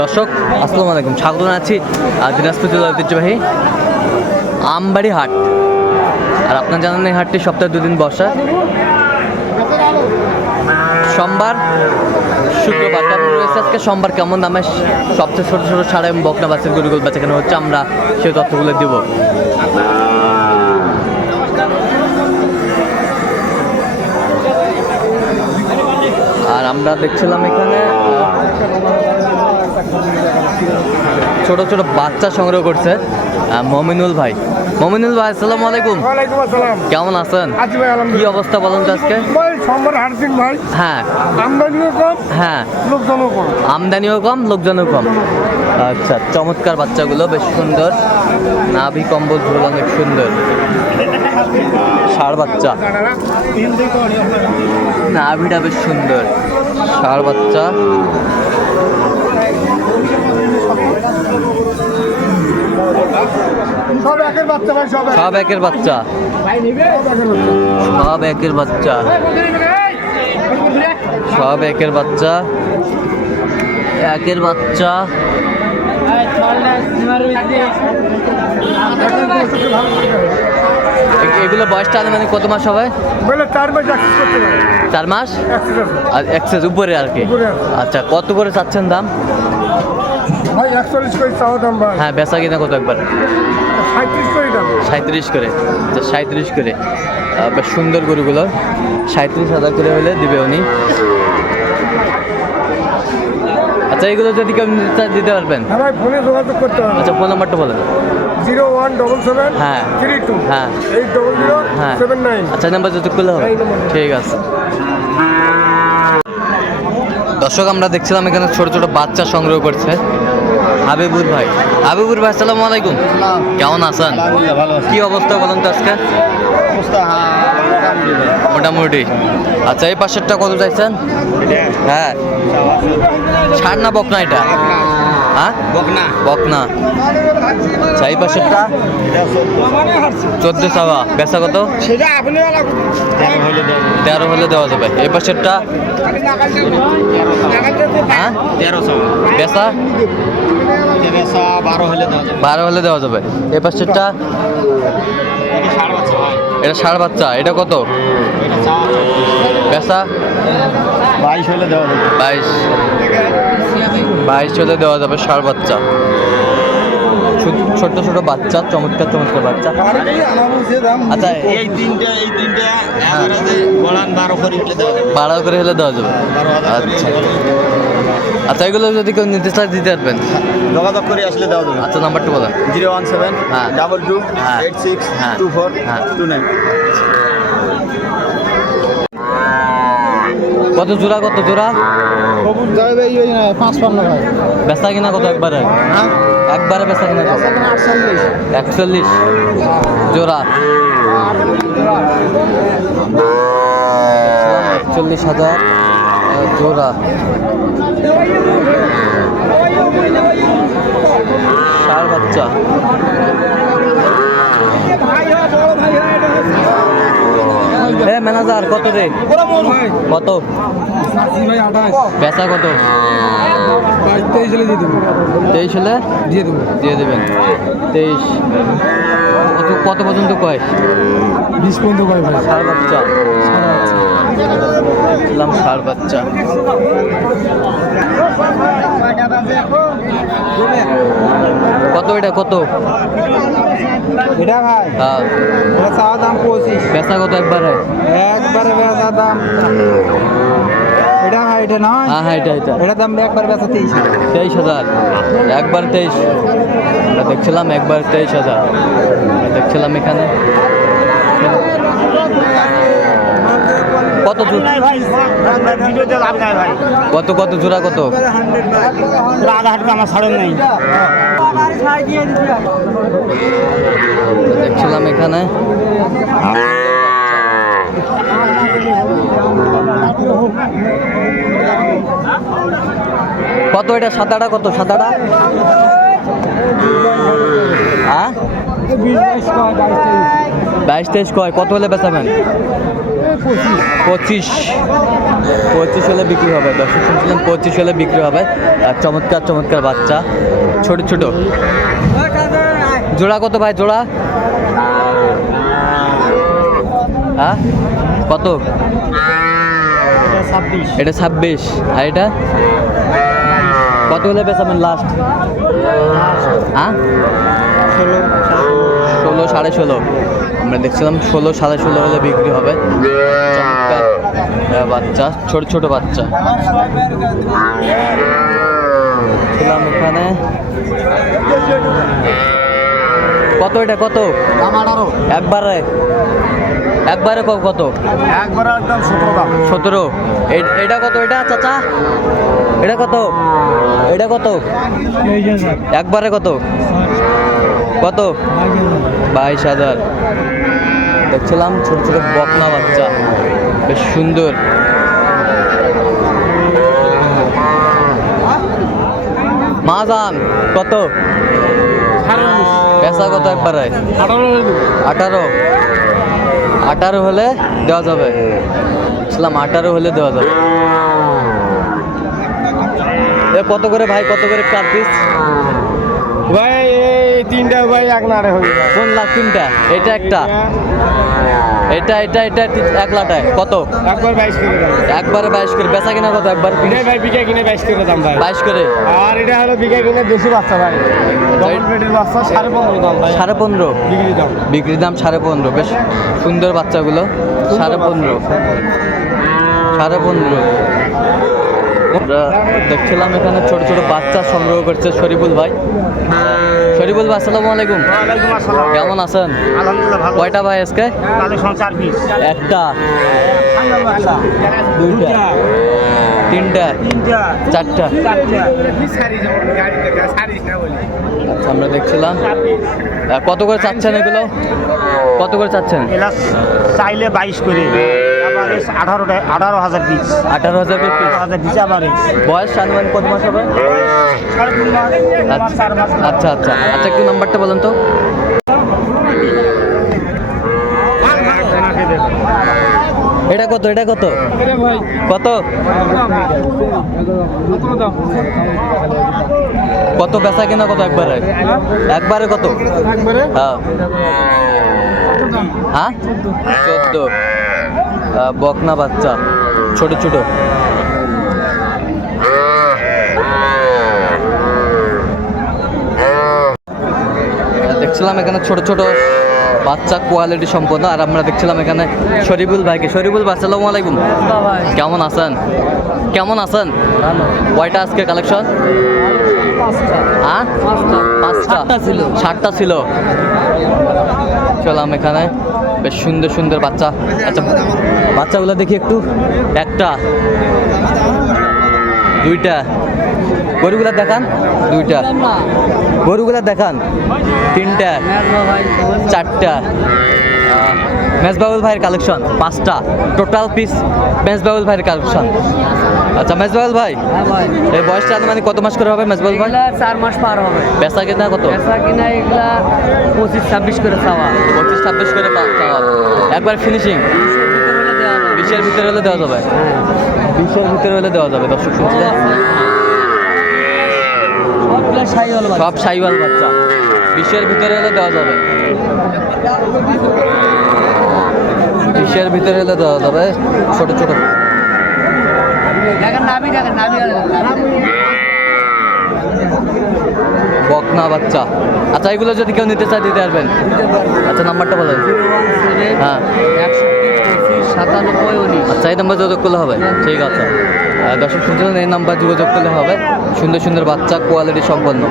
দর্শক আসসালামু আলাইকুম। স্বাগত আহ, দিনাজপুর জেলার ঐতিহ্যবাহী আমবাড়ি হাট। আর আপনার জানেন এই হাটটি সপ্তাহে দুদিন বসা। সোমবার শুক্রবার। তবে রয়েছে আজকে সোমবার কেমন দামে সবচেয়ে ছোটো ছোটো এবং বকনা বাচ্চার গরুগুলো বেচাকেনা হচ্ছে আমরা সেই তথ্যগুলো দিব। আমরা দেখছিলাম এখানে ছোট ছোট বাচ্চা সংগ্রহ করছে মমিনুল ভাই। মমিনুল ভাই আসসালামু আলাইকুম। ওয়ালাইকুম আসসালাম। কেমন আছেন? আছি ভাই কি অবস্থা বলেন তো আজকে? ভাই সোমবার হারসিং ভাই। হ্যাঁ। আমদানিও কম হ্যাঁ। লোকজনও কম। আমদানিও কম লোকজনও কম। আচ্ছা চমৎকার বাচ্চাগুলো বেশ সুন্দর। নাভি কম্বল ঝোল অনেক সুন্দর। ষাড় বাচ্চা। নাভিটা বেশ সুন্দর। ষাড় বাচ্চা। সব একের বাচ্চা সব এক। সব একের বাচ্চা। সব একের বাচ্চা। সব একের বাচ্চা। একের বাচ্চা। এগুলো বয়সটা আনুমানিক কত মাস হবে? বলে চার মাস অ্যাক্সেস করতে পারে চার মাস? আর এক্সেস উপরে আর কি? আচ্ছা কত করে চাচ্ছেন দাম? ভাই একচল্লিশ করে চাওয়া দাম ভাই। হ্যাঁ বেচা কিনা কত একবার? সাঁত্রিশ করে দাম। সাঁত্রিশ করে। আচ্ছা সাঁত্রিশ করে। বেশ সুন্দর গরুগুলো। সাঁত্রিশ হাজার করে হলে দিবে উনি। আচ্ছা এগুলো যদি কেউ দিতে পারবেন? হ্যাঁ ভাই ফোনে যোগাযোগ করতে হবে। আচ্ছা ফোন নাম্বারটা বলেন। জিরো ওয়ান ডবল সেভেন হ্যাঁ। Three two. হ্যাঁ। এইট ডবল জিরো হ্যাঁ সেভেন নাইন। আচ্ছা নাম্বার যোগাযোগ করলে হবে ঠিক আছে। দর্শক আমরা দেখছিলাম এখানে ছোট ছোট বাচ্চা সংগ্রহ করছে। হাবিবুর ভাই। হাবিবুর ভাই আসসালামু আলাইকুম। কেমন আছেন? ভালো কি অবস্থা বলেন তো আজকে? মোটামুটি। আচ্ছা এই পাশেরটা কত চাইছেন? হ্যাঁ। ছাড় না বকনা এটা? হ্যাঁ? বকনা। বকনা। এই পাশেরটা চোদ্দ সাবা বেচা কত? তেরো হলে তেরো দেওয়া যাবে। এই পাশেরটা? হ্যাঁ? তেরোশো। বেচা? বারো হলে দেওয়া যাবে। বারো হলে দেওয়া যাবে এই পাশেরটা? এটা ষাড় বাচ্চা। এটা কত? বেচা? বাইশ হলে দেওয়া যাবে। বাইশ। বাইশ হলে দেওয়া যাবে ষাড় বাচ্চা। ছো- ছোট্ট ছোট বাচ্চা চমৎকার চমৎকার বাচ্চা। আচ্ছা এই তিনটা এই তিনটা বারো করে হলে দেওয়া যাবে। বারো করে হলে দেওয়া যাবে। বারো হাজার করে আচ্ছা। আচ্ছা এগুলো যদি কেউ নিতে চায় দিতে পারবেন। যোগাযোগ করে আসলে দেওয়া যাবে। আচ্ছা নাম্বারটা বলেন। জিরো ওয়ান সেভেন হ্যাঁ। ডাবল টু হ্যাঁ। এইট সিক্স হ্যাঁ। টু ফোর হ্যাঁ। Two nine. কত জোড়া কত জোড়া? বেচা কিনা কত একবারে? একবারে বেচা কিনা একচল্লিশ। জোড়া। একচল্লিশ হাজার জোড়া। ষাড় বাচ্চা? এ ম্যানেজার কত রে? কত? বেচা কত? তেইশ হলে? দিয়ে দেবো তেইশ হলে দিয়ে দেবো দিয়ে দেবেন। তেইশ। কত কত পর্যন্ত কয়? বিশ পর্যন্ত ভাই ভাই ষাড় বাচ্চা দেখলাম ষাড় বাচ্চা এটা কত? এটা ভাই। হ্যাঁ। এটা দাম পঁচিশ। বেচা কত একবারে? একবারে বেচা দাম। এটা ভাই এটা নয়? হ্যাঁ হ্যাঁ এটা এটা। এটা দাম একবার বেচা তেইশ তেইশ হাজার। একবার তেইশ। আমরা দেখছিলাম একবার তেইশ হাজার। আমরা দেখছিলাম এখানে। কত কত কত জোড়া কত? আধা হাট আমার ছাড়েন নাই। দেখছিলাম এখানে। কত এটা? সাদাটা কত? সাদাটা হ্যাঁ? বাইশ তেইশ। কয়? কত হলে বেচাবেন পঁচিশ। পঁচিশ হলে বিক্রি হবে, দর্শক শুনছিলেন, পঁচিশ হলে বিক্রি হবে। আর চমৎকার চমৎকার বাচ্চা, ছোট ছোট। জোড়া কত ভাই, জোড়া? হ্যাঁ? কত? ছাব্বিশ এটা ছাব্বিশ। আর এটা? কত হলে বেচাবেন লাস্ট হ্যাঁ? ষোলো, সাড়ে ষোলো। আমরা দেখছিলাম ষোলো সাড়ে ষোলো হলে বিক্রি হবে। বাচ্চা ছোট ছোট বাচ্চা। ছিলাম এখানে। কত এটা কত? একবারে? একবারে কত? একবার একদম সতেরো এটা কত এটা চাচা? এটা কত? এটা কত? একবারে কত? কত? বাইশ হাজার। দেখছিলাম ছোট ছোট বকনা বাচ্চা। বেশ সুন্দর। মাজান কত? পেশা কত একবারে? আঠারো। আঠারো হলে দেওয়া যাবে। ইসলাম আঠারো হলে দেওয়া যাবে। কত করে ভাই? কত করে চার ভাই তিনটা ভাই এক নাড়ে হয়ে কোন লাখ তিনটা? এটা একটা। এটা এটা এটা এক লাটায়। কত? একবার বাইশ করে একবারে বাইশ করে। বেচা কিনা কত? একবার এটাই ভাই বিঘা কিনে বাইশ করে দাম ভাই। বাইশ করে? আর এটা হলো বিঘা কিনে দেশি বাচ্চা ভাই। ডবল পেটের বাচ্চা সাড়ে পনেরো দাম ভাই। সাড়ে পনেরো? বিক্রি দাম। বিক্রির দাম সাড়ে পনেরো। বেশ সুন্দর বাচ্চাগুলো। সাড়ে পনেরো। সাড়ে পনেরো। আমরা দেখছিলাম এখানে ছোট ছোট বাচ্চা সংগ্রহ করছে শরীফুল ভাই। শরীফুল ভাই আসসালামু আলাইকুম। কেমন আছেন? আলহামদুলিল্লাহ কয়টা ভাই আজকে? একটা। দুইটা। তিনটা। তিনটা। চারটা। আচ্ছা, আমরা দেখছিলাম। কত করে চাচ্ছেন এগুলো? কত করে চাচ্ছেন? চাইলে বাইশ করে। আঠারো আঠারো হাজার পিস। আঠারো হাজার পিস? হাজার পিস আবার বয়স আনুমানিক কত মাস হবে? আচ্ছা আচ্ছা আচ্ছা। আচ্ছা একটু নাম্বারটা বলুন তো। এটা কত এটা কত? কত? কত বেচা কিনা কত একবারে? একবারে কত? হ্যাঁ। হ্যাঁ? চোদ্দ। বকনা বাচ্চা ছোট ছোট। দেখছিলাম এখানে ছোট ছোট বাচ্চা কোয়ালিটি সম্পন্ন আর আমরা দেখছিলাম এখানে শরীফুল ভাইকে। শরীফুল ভাই আসসালামু আলাইকুম। কেমন আছেন? কেমন আছেন? কয়টা আজকে কালেকশন হ্যাঁ? পাঁচটা। ছিল। সাতটা ছিল। চলাম এখানে বেশ সুন্দর সুন্দর বাচ্চা। আচ্ছা বাচ্চাগুলো দেখি একটু। একটা দুইটা। গরুগুলা দেখান। দুইটা। গরুগুলা দেখান। তিনটা চারটা। আহ, মেজবাউল ভাইয়ের কালেকশন পাঁচটা। টোটাল পিস মেজবাউল ভাইয়ের কালেকশন আচ্ছা মেজবাউল ভাই? এই বয়সটা মানে কত মাস করে হবে মেজবাউল ভাই? চার মাস পার হবে। বেচা কিনা কত? পেশা কিনা এগুলা পঁচিশ ছাব্বিশ করে চাওয়া। পঁচিশ ছাব্বিশ করে। একবার ফিনিশিং বিশের ভিতরে হলে দেওয়া যাবে। বিশের ভিতরে হলে দেওয়া যাবে দর্শক শুনছিলেন সব সাইওয়াল বাচ্চা। বিশের ভিতরে হলে দেওয়া যাবে। বিশের ভিতরে হলে দেওয়া যাবে ছোট ছোট। দেখেন নাবি দেখেন নাবি বকনা বাচ্চা। আচ্ছা এগুলো যদি কেউ নিতে চায় দিতে পারবেন। আচ্ছা নাম্বারটা বলেন হ্যাঁ। সাতানব্বই উনিশ। আচ্ছা এই নাম্বার যোগাযোগ করলে হবে। ঠিক আছে। দর্শক শুনছিলেন এই নাম্বার যোগাযোগ করলে হবে। সুন্দর সুন্দর বাচ্চা কোয়ালিটি সম্পন্ন।